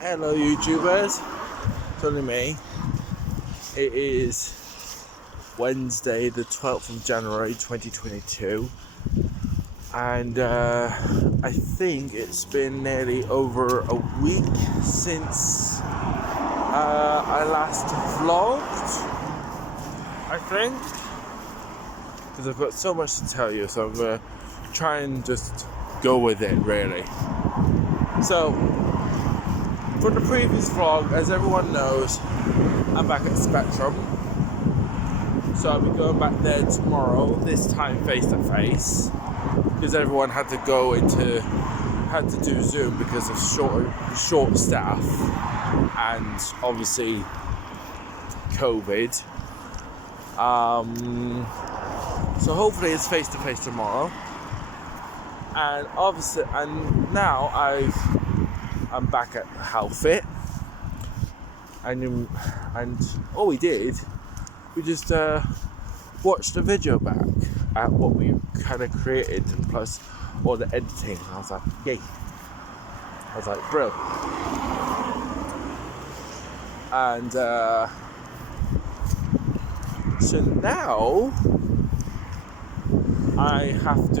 Hello YouTubers, it's only me. It is Wednesday the 12th of January 2022 and I think it's been nearly over a week since I last vlogged, I think, because I've got so much to tell you, so I'm going to try and just go with it really. So from the previous vlog, as everyone knows, I'm back at Spectrum. So I'll be going back there tomorrow, this time face to face, because everyone had to do Zoom because of short staff and obviously COVID. So hopefully it's face to face tomorrow. And obviously, and now I'm back at HowFit, and all we did, we just watched the video back at what we kind of created, and plus all the editing. I was like, yay! I was like, bro. And so now I had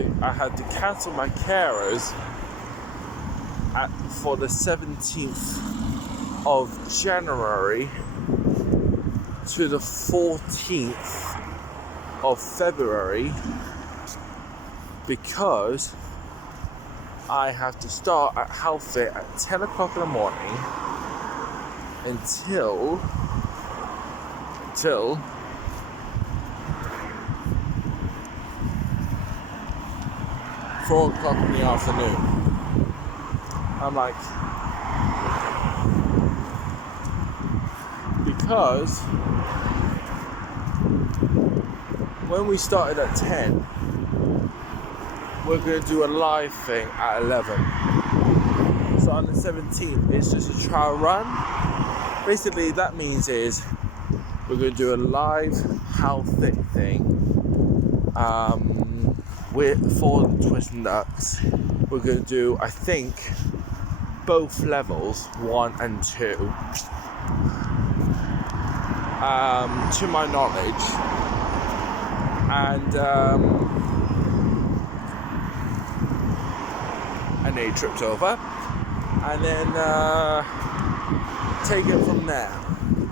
to cancel my carers for the 17th of January to the 14th of February, because I have to start at HowFit at 10 o'clock in the morning until 4 o'clock in the afternoon. I'm like, because when we started at 10, we're going to do a live thing at 11. So on the 17th, it's just a trial run. Basically, that means is we're going to do a live HowFit thing for Twist and Ducks. We're going to do, I think, both levels 1 and 2, to my knowledge, and they tripped over, and then take it from there,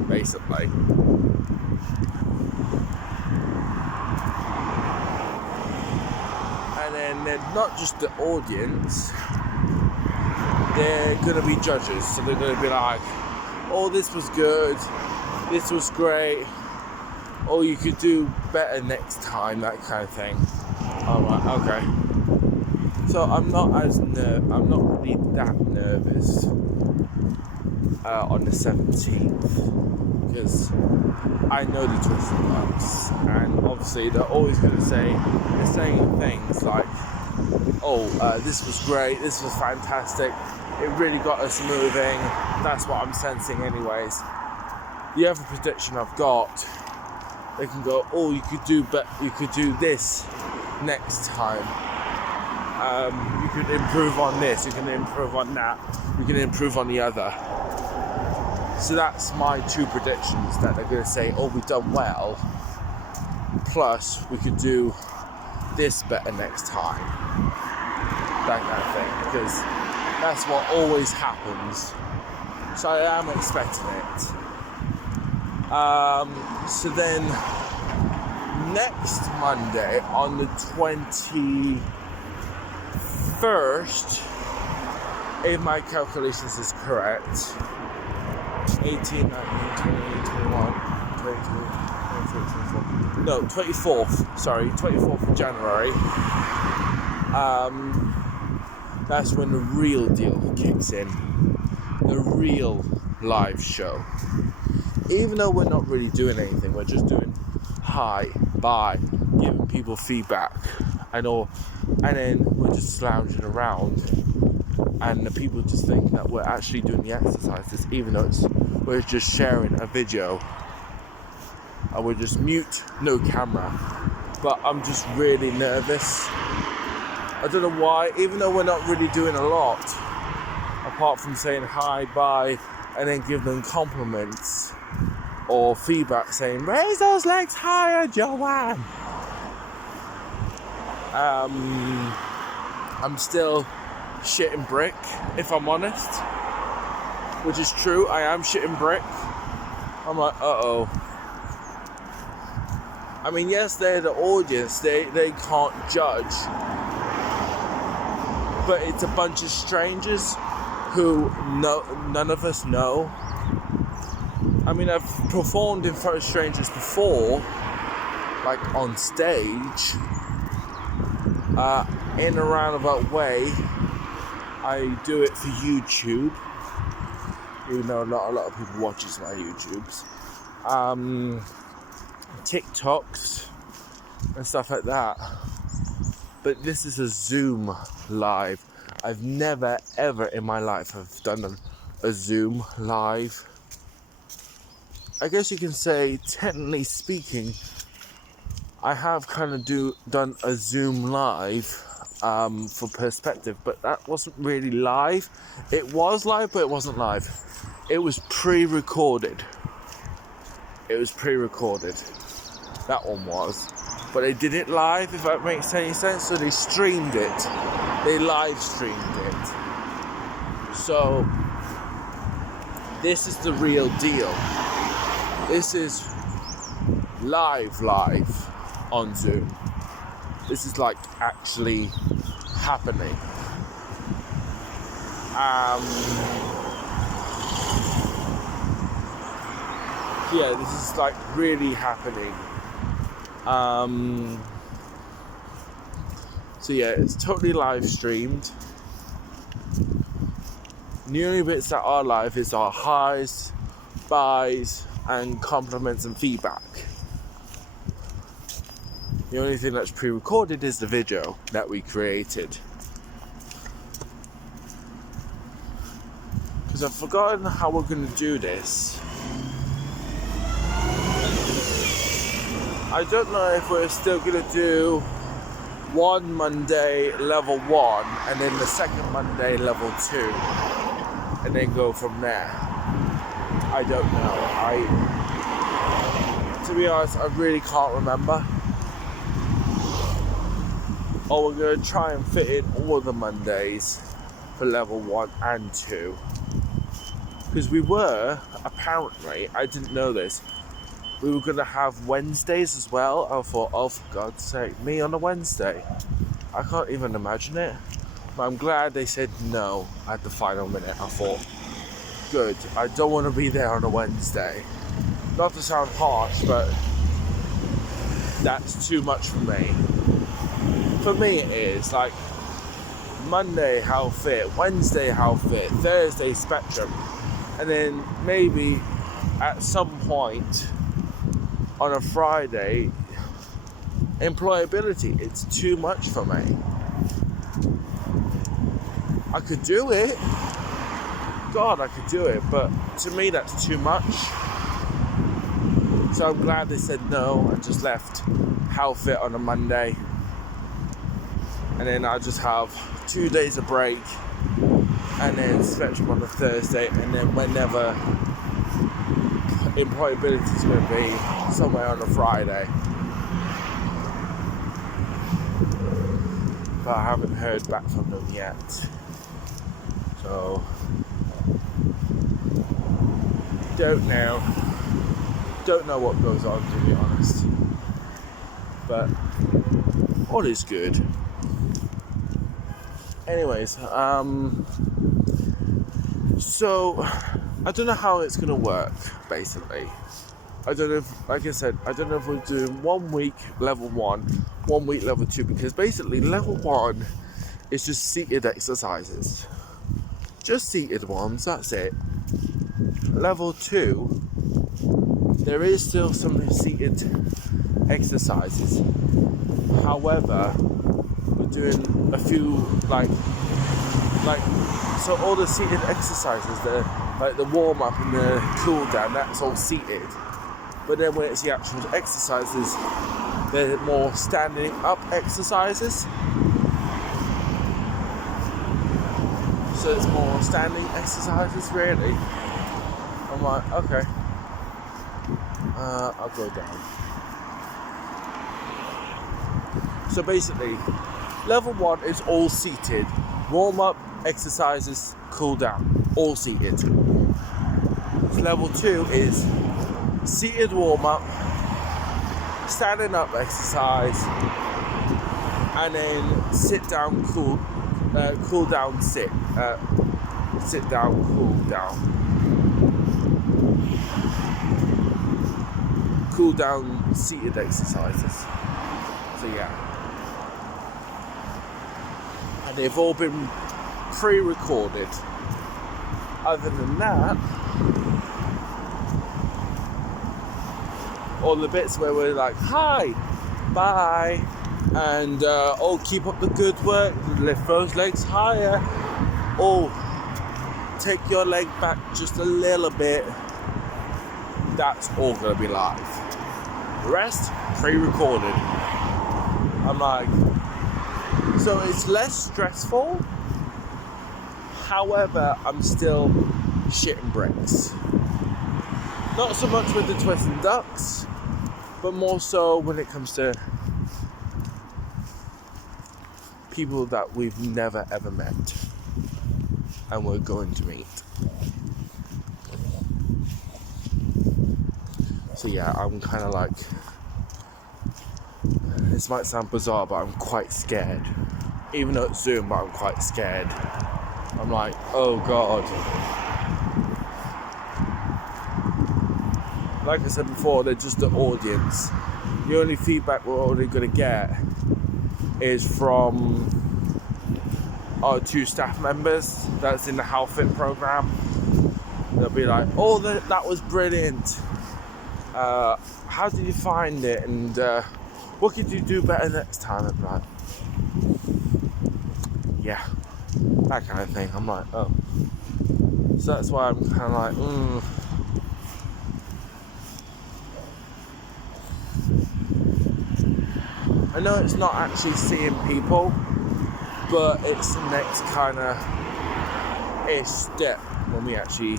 basically. And then they're not just the audience, they're going to be judges, so they're going to be like, oh, this was good, this was great, oh, you could do better next time, that kind of thing. I'm like, okay. So I'm not really that nervous on the 17th, because I know the Twist and Ducks, and obviously they're always going to they're saying things like, oh, this was great, this was fantastic, it really got us moving. That's what I'm sensing anyways. The other prediction I've got, they can go, oh, you could do this next time. You could improve on this, you can improve on that, you can improve on the other. So that's my two predictions, that they're going to say, oh, we've done well, plus we could do this better next time. That kind of thing, because that's what always happens. So I am expecting it. So then next Monday, on the 21st, if my calculations is correct, 18, 19, 20, 21, 22, 23, 24. No, 24th of January. That's when the real deal kicks in. The real live show. Even though we're not really doing anything, we're just doing hi, bye, giving people feedback and all, and then we're just lounging around, and the people just think that we're actually doing the exercises, even though we're just sharing a video and we're just mute, no camera. But I'm just really nervous. I don't know why, even though we're not really doing a lot, apart from saying hi, bye, and then give them compliments or feedback saying, raise those legs higher, Joanne. I'm still shitting brick, if I'm honest, which is true. I am shitting brick. I'm like, uh-oh. I mean, yes, they're the audience. They can't judge. But it's a bunch of strangers who none of us know. I mean, I've performed in front of strangers before, like on stage. In a roundabout way, I do it for YouTube. Even though not a lot of people watches my YouTubes. TikToks and stuff like that. But this is a Zoom live. I've never ever in my life have done a Zoom live. I guess you can say, technically speaking, I have kind of done a Zoom live for perspective, but that wasn't really live. It was live, but it wasn't live. It was pre-recorded. That one was. But they did it live, if that makes any sense. So they streamed it. They live streamed it. So this is the real deal. This is live on Zoom. This is like actually happening. Yeah, this is like really happening. So yeah, it's totally live streamed. The only bits that are live is our highs, buys, and compliments and feedback. The only thing that's pre-recorded is the video that we created. Because I've forgotten how we're going to do this. I don't know if we're still going to do one Monday level 1 and then the second Monday level 2 and then go from there. I don't know. To be honest, I really can't remember. Or we're going to try and fit in all the Mondays for level 1 and 2. Because we were, apparently, I didn't know this, we were going to have Wednesdays as well. I thought, oh, for God's sake, me on a Wednesday. I can't even imagine it. But I'm glad they said no at the final minute. I thought, good, I don't want to be there on a Wednesday. Not to sound harsh, but that's too much for me. For me it is, like, Monday how fit, Wednesday how fit, Thursday spectrum, and then maybe at some point on a Friday, employability. It's too much for me. I could do it. God, I could do it. But to me, that's too much. So I'm glad they said no and just left How Fit on a Monday. And then I just have 2 days of break. And then Spectrum on a Thursday. And then whenever employability is going to be somewhere on a Friday. But I haven't heard back from them yet. So don't know what goes on, to be honest. But all is good. Anyways, so I don't know how it's gonna work, basically. I don't know if, like I said, I don't know if we're doing 1 week level 1, 1 week level 2, because basically level 1 is just seated exercises. Just seated ones, that's it. Level 2, there is still some seated exercises. However, we're doing a few so all the seated exercises, like the warm up and the cool down, that's all seated. But then when it's the actual exercises, they're more standing up exercises. So it's more standing exercises, really. I'm like, okay. I'll go down. So basically, level 1 is all seated. Warm up, exercises, cool down. All seated. Level 2 is seated warm up, standing up exercise, and then sit down, cool down, sit down, cool down. Cool down seated exercises. So yeah. And they've all been pre-recorded. Other than that, all the bits where we're like, hi, bye, and keep up the good work, lift those legs higher, take your leg back just a little bit. That's all going to be live. The rest, pre-recorded. I'm like, so it's less stressful. However, I'm still shitting bricks. Not so much with the twists and ducks, but more so when it comes to people that we've never ever met and we're going to meet. So yeah, I'm kind of like, this might sound bizarre, but I'm quite scared. Even though it's Zoom, but I'm quite scared. I'm like, oh God. Like I said before, they're just the audience. The only feedback we're already going to get is from our 2 staff members that's in the How Fit program. They'll be like, oh, that was brilliant. How did you find it? And what could you do better next time? I'm like, yeah, that kind of thing. I'm like, oh. So that's why I'm kind of like, I know it's not actually seeing people, but it's the next kind of step when we actually,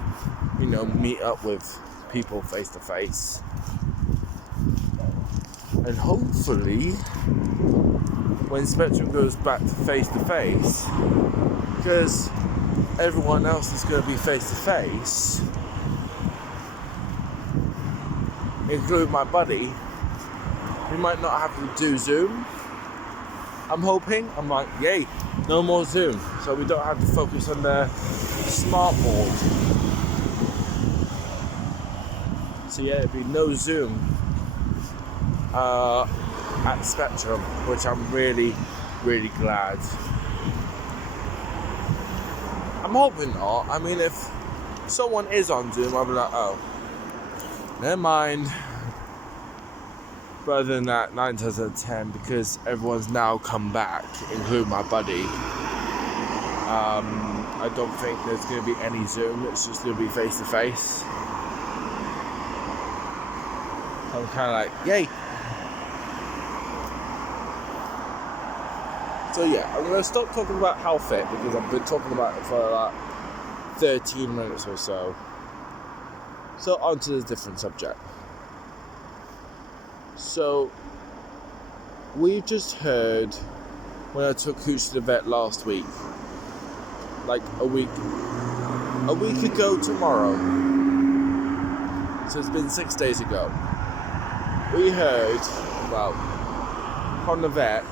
meet up with people face to face. And hopefully, when Spectrum goes back to face, because everyone else is going to be face to face, including my buddy, we might not have to do Zoom. I'm hoping. I'm like, yay, no more Zoom. So we don't have to focus on the smart board. So yeah, it'd be no Zoom at Spectrum, which I'm really, really glad. I'm hoping not. I mean, if someone is on Zoom, I'll be like, oh, never mind. But other than that, 9 times out of 10, because everyone's now come back, including my buddy, I don't think there's going to be any Zoom. It's just going to be face to face. I'm kind of like, yay. So yeah, I'm going to stop talking about How Fit, because I've been talking about it for like 13 minutes or so. So on to the different subject. So we've just heard, when I took Hooch to the vet last week, like a week ago tomorrow, so it's been 6 days ago, we heard, from the vet,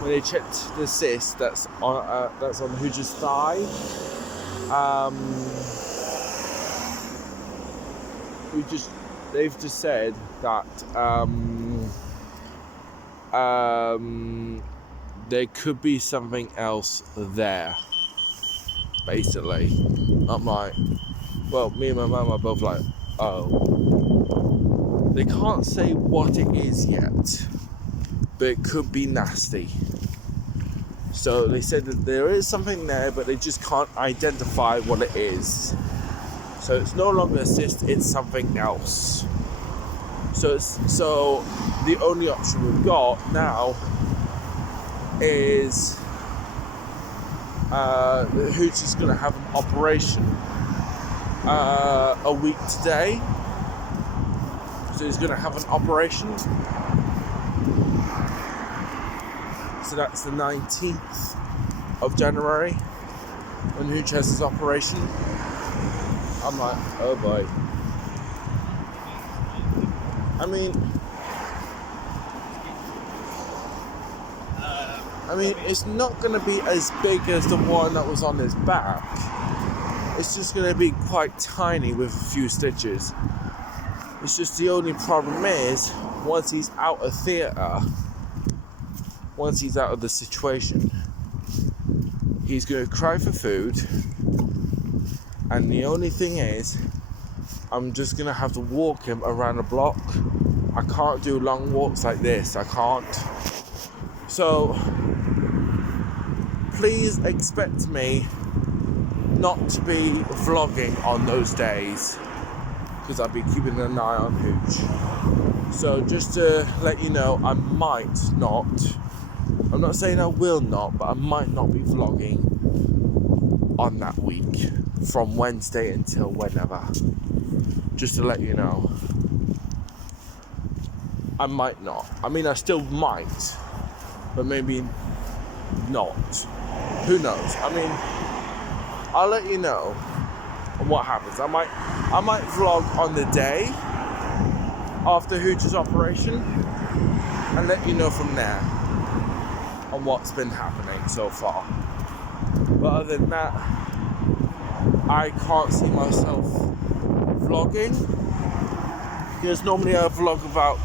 when they checked the cyst that's on Hooch's thigh, they've just said that there could be something else there, basically. I'm like, well, me and my mum are both like, oh. They can't say what it is yet, but it could be nasty. So they said that there is something there, but they just can't identify what it is. So it's no longer a cyst, it's something else. So the only option we've got now is Hooch is going to have an operation a week today. So he's going to have an operation. So that's the 19th of January when Hooch has his operation. I'm like, oh boy. I mean, it's not going to be as big as the one that was on his back. It's just going to be quite tiny with a few stitches. It's just the only problem is, once he's out of theatre, once he's out of the situation, he's going to cry for food. And the only thing is, I'm just going to have to walk him around the block. I can't do long walks like this. I can't. So, please expect me not to be vlogging on those days, because I'll be keeping an eye on Hooch. So just to let you know, I might not, I'm not saying I will not, but I might not be vlogging on that week from Wednesday until whenever. Just to let you know. I might not. I mean, I still might, but maybe not. Who knows? I mean, I'll let you know what happens. I might vlog on the day after Hooch's operation and let you know from there on what's been happening so far. But other than that, I can't see myself vlogging, because normally I vlog about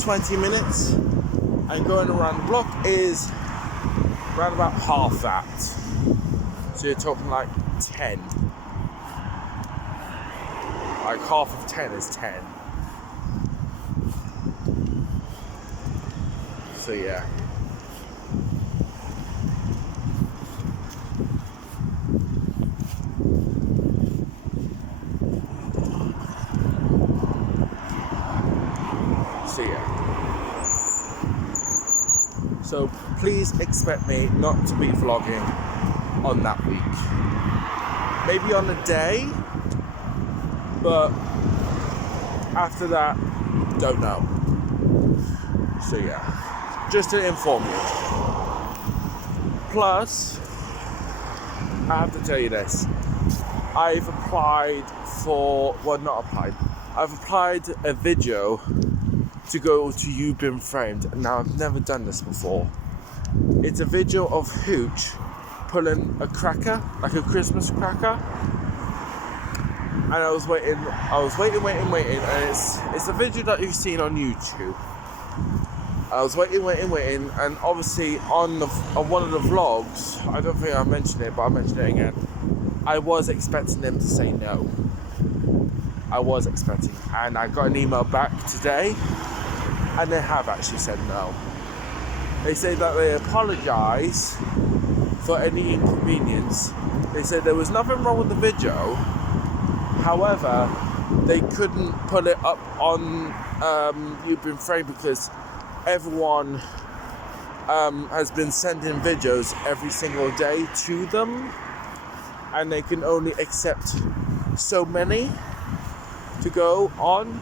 20 minutes and going around the block is around about half that. So you're talking like 10. Like half of 10 is 10. So yeah. So please expect me not to be vlogging on that week. Maybe on a day, but after that, don't know. So yeah, just to inform you. Plus, I have to tell you this. I've applied a video to go to You've Been Framed. Now, I've never done this before. It's a video of Hooch pulling a cracker, like a Christmas cracker. And I was waiting, and it's a video that you've seen on YouTube. I was waiting, and obviously on one of the vlogs, I don't think I mentioned it, but I'll mention it again. I was expecting them to say no. I was expecting, and I got an email back today, and they have actually said no. They say that they apologise for any inconvenience. They said there was nothing wrong with the video, however, they couldn't put it up on You've Been Framed because everyone has been sending videos every single day to them, and they can only accept so many to go on.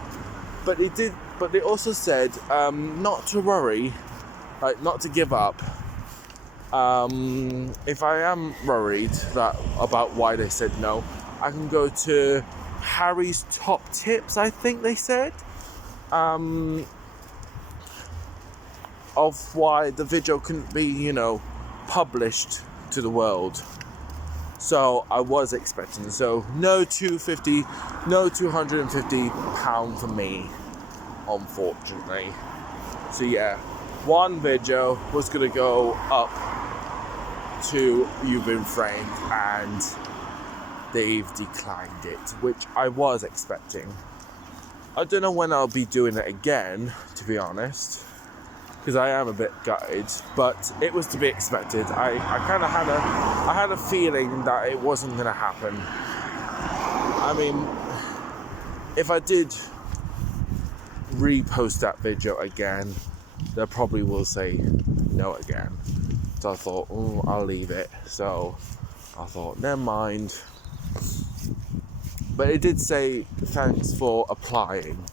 But they also said not to worry, like not to give up. If I am worried about why they said no, I can go to Harry's Top Tips, I think they said, of why the video couldn't be, published to the world. So I was expecting, so no £250 for me, unfortunately. So yeah, one video was gonna go up to You've Been Framed, and they've declined it, which I was expecting. I don't know when I'll be doing it again, to be honest, because I am a bit gutted, but it was to be expected. I kind of had a feeling that it wasn't going to happen. I mean, if I did repost that video again, they probably will say no again. So I thought, I'll leave it. So I thought, never mind. But it did say thanks for applying,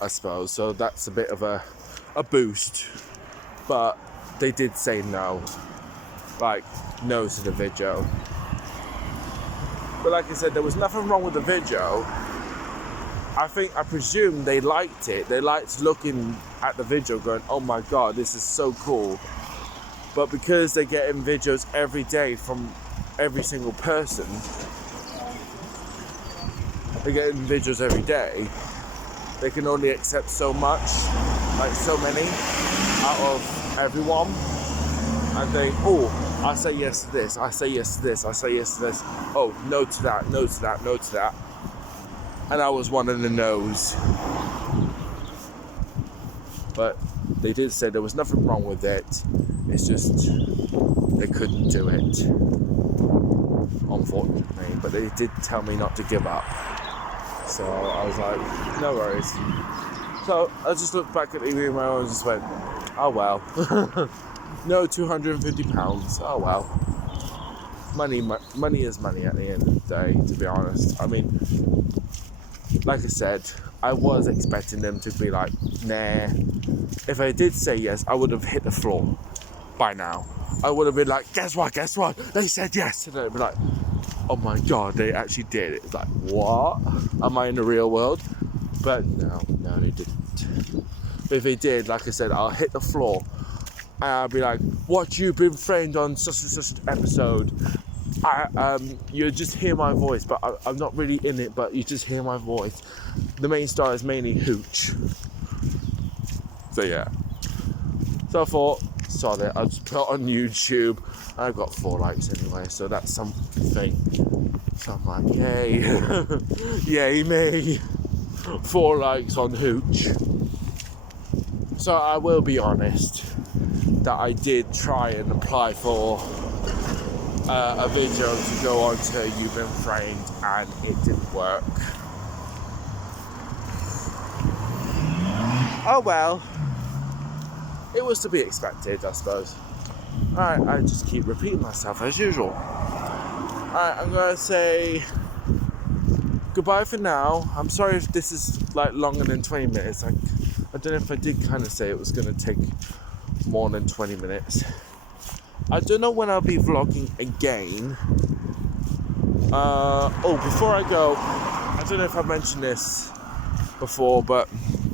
I suppose. So that's a bit of a boost. But they did say no. Like, no to the video. But like I said, there was nothing wrong with the video. I presume they liked it. They liked looking at the video going, oh my god, this is so cool. But because they're getting videos every day from every single person, they're getting videos every day, they can only accept so much, like so many out of everyone. And they, oh, I say yes to this, I say yes to this, I say yes to this. Oh, no to that, no to that, no to that. And I was one of the no's. But they did say there was nothing wrong with it. It's just they couldn't do it, unfortunately. But they did tell me not to give up. So I was like, no worries. So I just looked back at the email and just went, oh well. No, £250. Oh well. Money is money at the end of the day, to be honest. I mean, like I said, I was expecting them to be like, nah. If I did say yes, I would have hit the floor by now. I would have been like, guess what? They said yes. And I'd be like, oh my god, they actually did. It's like, what? Am I in the real world? But no, they didn't. But if they did, like I said, I'll hit the floor. And I'll be like, what, you've been framed on such and such an episode. You just hear my voice, but I'm not really in it, but you just hear my voice. The main star is mainly Hooch. So yeah. So I thought, sod it, I'll just put it on YouTube. And I got 4 likes anyway, so that's something. So I'm like, yay. Yay me. 4 likes on Hooch. So I will be honest that I did try and apply for a video to go on to You've Been Framed, and it didn't work. Oh well, it was to be expected, I suppose. Alright, I just keep repeating myself as usual. Alright, I'm gonna say goodbye for now. I'm sorry if this is like longer than 20 minutes. I don't know if I did kind of say it was gonna take more than 20 minutes. I don't know when I'll be vlogging again. Before I go, I don't know if I mentioned this before, but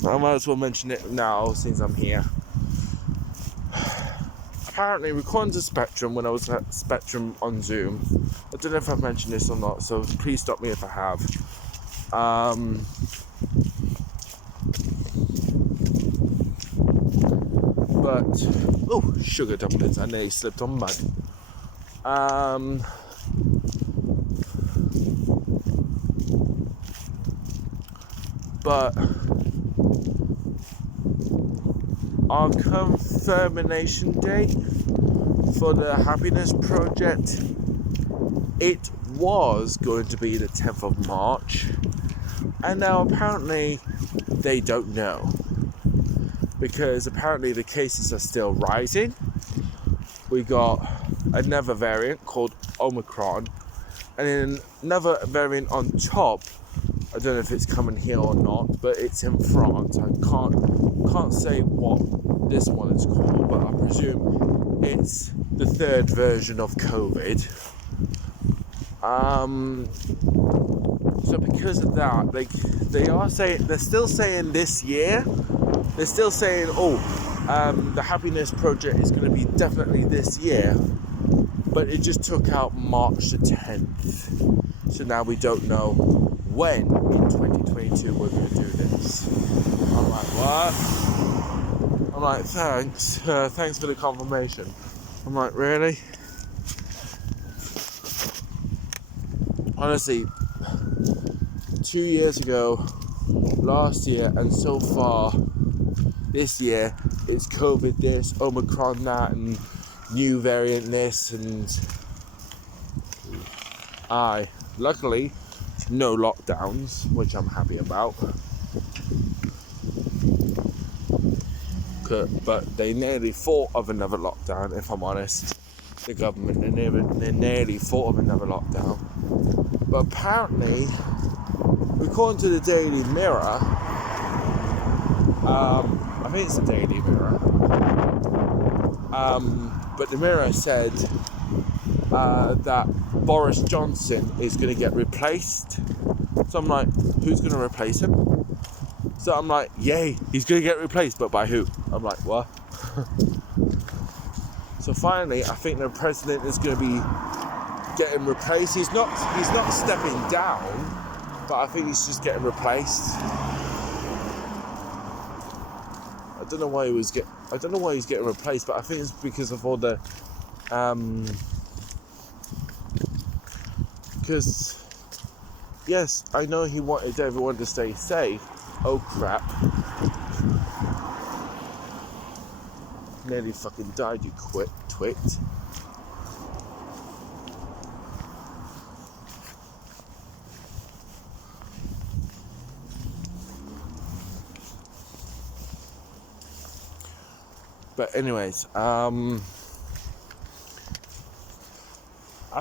I might as well mention it now since I'm here. Apparently, recording to Spectrum when I was at Spectrum on Zoom. I don't know if I've mentioned this or not, so please stop me if I have. Sugar dumplings, I nearly slipped on mud. But our confirmation date for the Happiness Project, it was going to be the 10th of March, and now apparently they don't know, because apparently the cases are still rising. We got another variant called Omicron, and then another variant on top. I don't know if it's coming here or not, but it's in France. I can't say what this one is called, but I presume it's the 3rd version of COVID. So because of that, they're still saying this year. They're still saying, the Happiness Project is going to be definitely this year, but it just took out March the 10th. So now we don't know when in 2022 we're going to do this. I'm like, what? I'm like, thanks for the confirmation. I'm like, really? Honestly, 2 years ago, last year, and so far this year, it's COVID this, Omicron that, and new variant this, and luckily, no lockdowns, which I'm happy about. But they nearly thought of another lockdown, if I'm honest. the government, they nearly thought of another lockdown. But apparently, according to the Daily Mirror, I think it's the Daily Mirror, but the Mirror said that Boris Johnson is going to get replaced. So I'm like, who's going to replace him? So I'm like, yay, he's going to get replaced, but by who? I'm like, what? So finally, I think the president is going to be getting replaced. He's not stepping down, but I think he's just getting replaced. I don't know why he's getting replaced, but I think it's because of all the because yes, I know he wanted everyone to stay safe. Oh crap. Nearly fucking died, you twit. But anyways, I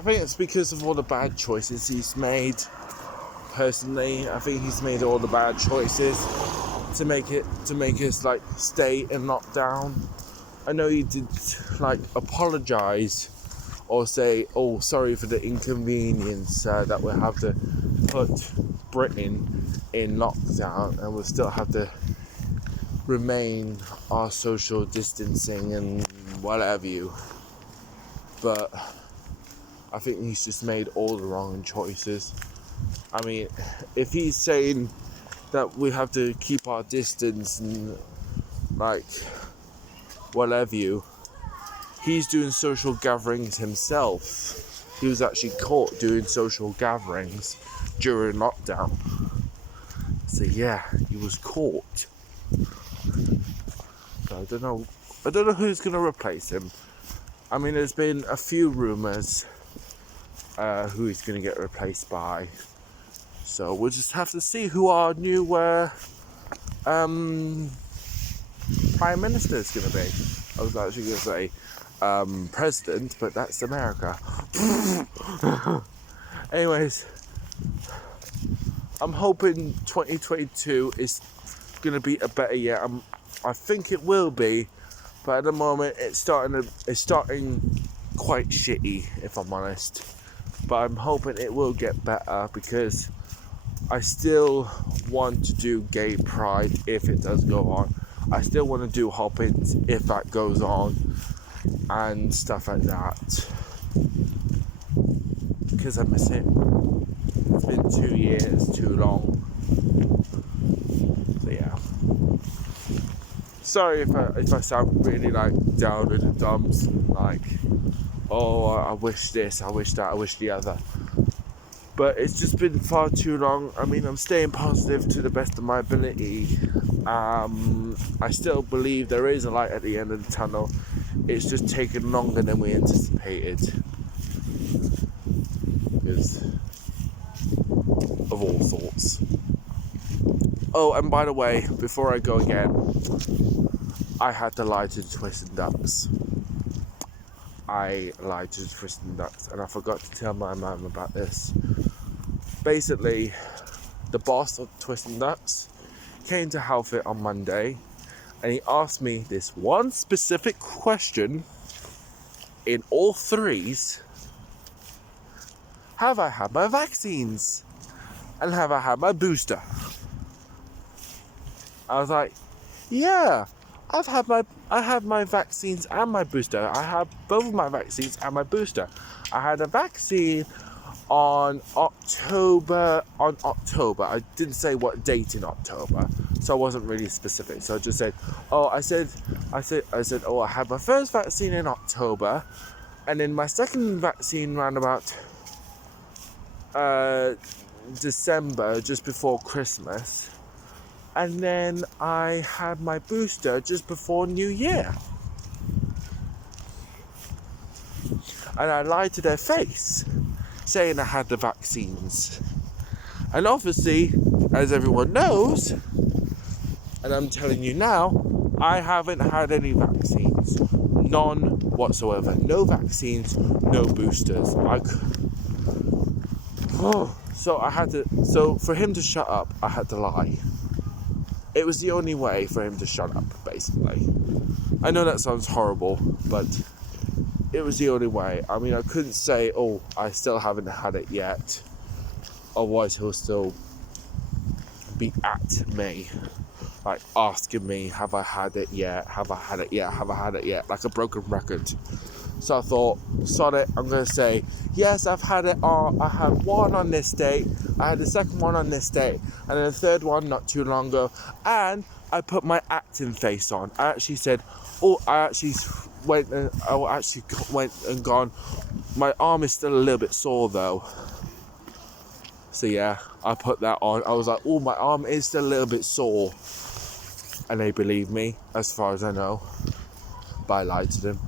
think it's because of all the bad choices he's made. Personally, I think he's made all the bad choices to make us like stay in lockdown. I know he did like apologise or say, oh, sorry for the inconvenience that we'll have to put Britain in lockdown, and we'll still have to remain our social distancing and whatever you. But I think he's just made all the wrong choices. I mean, if he's saying that we have to keep our distance and like whatever you, he's doing social gatherings himself. He was actually caught doing social gatherings during lockdown. So yeah, he was caught. So I don't know who's going to replace him. I mean, there's been a few rumours who he's going to get replaced by. So we'll just have to see who our new Prime Minister is going to be. I was actually going to say President, but that's America. Anyways, I'm hoping 2022 is going to be a better year. I think it will be, but at the moment it's starting quite shitty, if I'm honest. But I'm hoping it will get better, because I still want to do gay pride if it does go on. I still want to do Hop-ins if that goes on and stuff like that, because I miss it. It's been 2 years too long. So yeah. Sorry if I sound really like down in the dumps, like, oh, I wish this, I wish that, I wish the other. But it's just been far too long. I mean, I'm staying positive to the best of my ability. I still believe there is a light at the end of the tunnel. It's just taken longer than we anticipated, because of all sorts. Oh, and by the way, before I go again, I had to lie to the Twisted Ducks. I lied to the Twisted Ducks, and I forgot to tell my mum about this. Basically, the boss of Twisted Ducks came to Halfit on Monday, and he asked me this one specific question in all threes: have I had my vaccines? And have I had my booster? I was like, yeah, I have my vaccines and my booster. I have both of my vaccines and my booster. I had a vaccine on October. I didn't say what date in October, so I wasn't really specific. So I just said, oh, I said, oh, I had my first vaccine in October, and then my second vaccine around about December, just before Christmas. And then I had my booster just before New Year. And I lied to their face, saying I had the vaccines. And obviously, as everyone knows, and I'm telling you now, I haven't had any vaccines. None whatsoever. No vaccines, no boosters. So for him to shut up, I had to lie. It was the only way for him to shut up, basically. I know that sounds horrible, but it was the only way. I mean, I couldn't say, oh, I still haven't had it yet. Otherwise, he'll still be at me, like asking me, have I had it yet? Have I had it yet? Have I had it yet? Like a broken record. So I thought, sod it, I'm going to say, yes, I've had it. I had one on this date. I had the second one on this date. And then the third one not too long ago. And I put my acting face on. I actually said, went and gone. My arm is still a little bit sore though. So yeah, I put that on. I was like, oh, my arm is still a little bit sore. And they believe me, as far as I know. But I lied to them.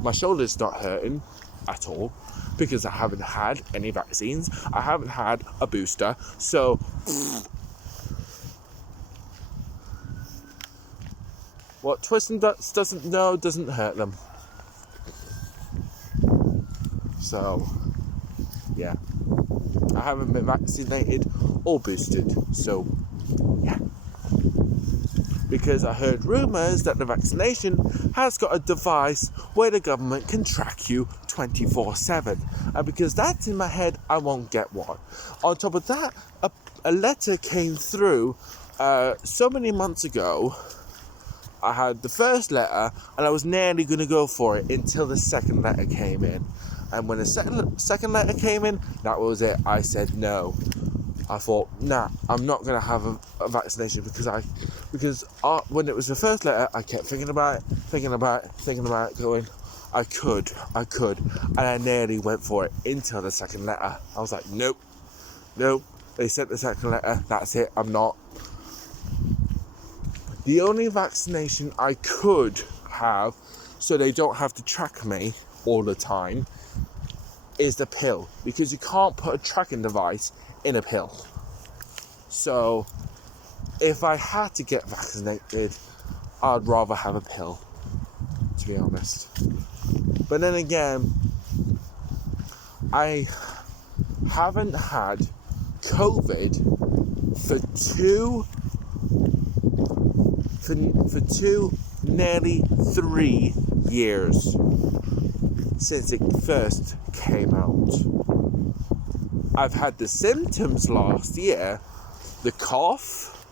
My shoulder's not hurting at all because I haven't had any vaccines. I haven't had a booster. So, what Twist and Ducks doesn't know doesn't hurt them. So, yeah. I haven't been vaccinated or boosted. So, yeah. Because I heard rumours that the vaccination has got a device where the government can track you 24/7. And because that's in my head, I won't get one. On top of that, a letter came through so many months ago. I had the first letter and I was nearly going to go for it until the second letter came in. And when the second letter came in, that was it. I said no. I thought, nah, I'm not going to have a vaccination because when it was the first letter, I kept thinking about it, going, I could, and I nearly went for it until the second letter. I was like, nope, they sent the second letter, that's it, I'm not. The only vaccination I could have, so they don't have to track me all the time, is the pill, because you can't put a tracking device in a pill. So if I had to get vaccinated, I'd rather have a pill, to be honest. But then again, I haven't had COVID for nearly 3 years since it first came out. I've had the symptoms last year, the cough,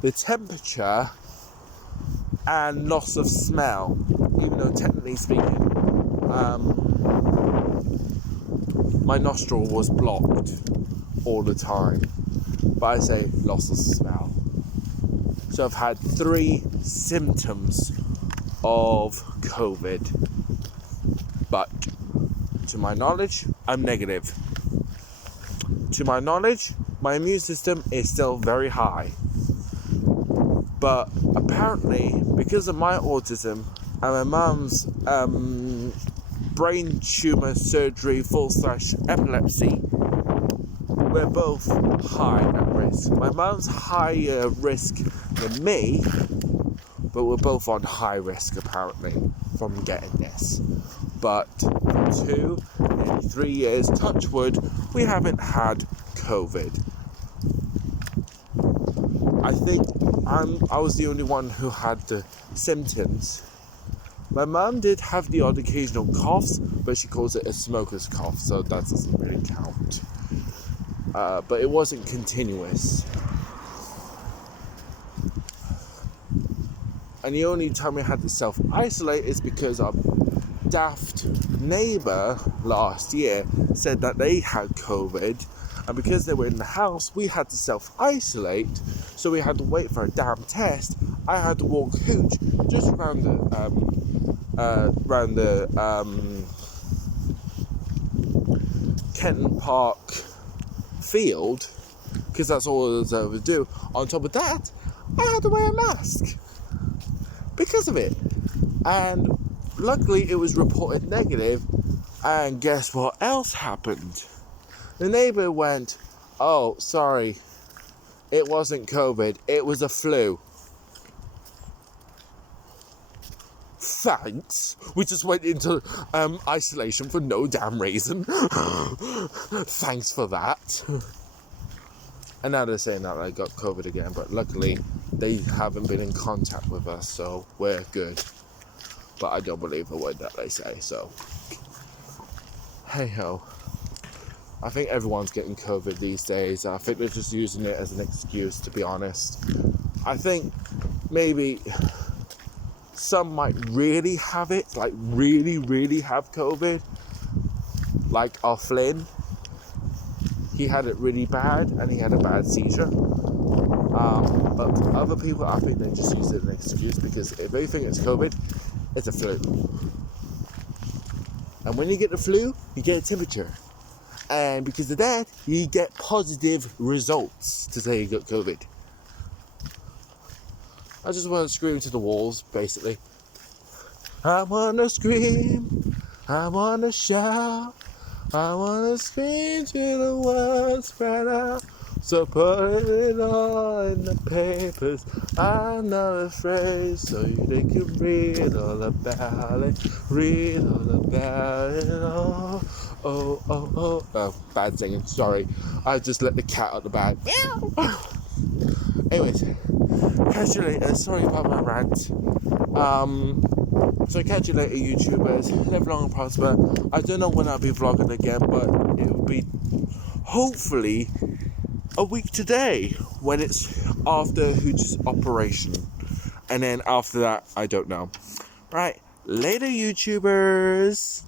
the temperature, and loss of smell, even though technically speaking, my nostril was blocked all the time, but I say loss of smell. So I've had 3 symptoms of COVID, but to my knowledge, I'm negative. To my knowledge, my immune system is still very high. But apparently, because of my autism and my mum's brain tumour surgery / epilepsy, we're both high at risk. My mum's higher risk than me, but we're both on high risk apparently from getting this. But for 2 and 3 years, touch wood, we haven't had COVID. I think I was the only one who had the symptoms. My mum did have the odd occasional coughs, but she calls it a smoker's cough, so that doesn't really count. But it wasn't continuous. And the only time we had to self-isolate is because our daft neighbour last year said that they had COVID, and because they were in the house, we had to self-isolate, so we had to wait for a damn test. I had to walk hooch just around the Kenton Park field, because that's all I was able to do. On top of that, I had to wear a mask because of it, and luckily it was reported negative. And guess what else happened? The neighbour went, oh, sorry, it wasn't COVID, it was a flu. thanks. We just went into isolation for no damn reason. Thanks for that. And now they're saying that I got COVID again, but luckily they haven't been in contact with us, so we're good. But I don't believe a word that they say, so hey ho. I think everyone's getting COVID these days. I think they're just using it as an excuse, to be honest. I think maybe some might really have it, like really, really have COVID. Like our Flynn, he had it really bad and he had a bad seizure. But other people, I think they just use it as an excuse, because if they think it's COVID, it's a flu. And when you get the flu, you get a temperature. And because of that, you get positive results to say you got COVID. I just want to scream to the walls, basically. I want to scream, I want to shout, I want to scream to the world spread out. So put it all in the papers, I'm not afraid, so they can read all about it, read all about it all. Oh, oh, oh. Oh, bad singing, sorry. I just let the cat out the bag. Anyways, catch you later. Sorry about my rant. So catch you later, YouTubers. Live long and prosper. I don't know when I'll be vlogging again, but it will be hopefully a week today when it's after Hooch's operation. And then after that, I don't know. Right, later, YouTubers.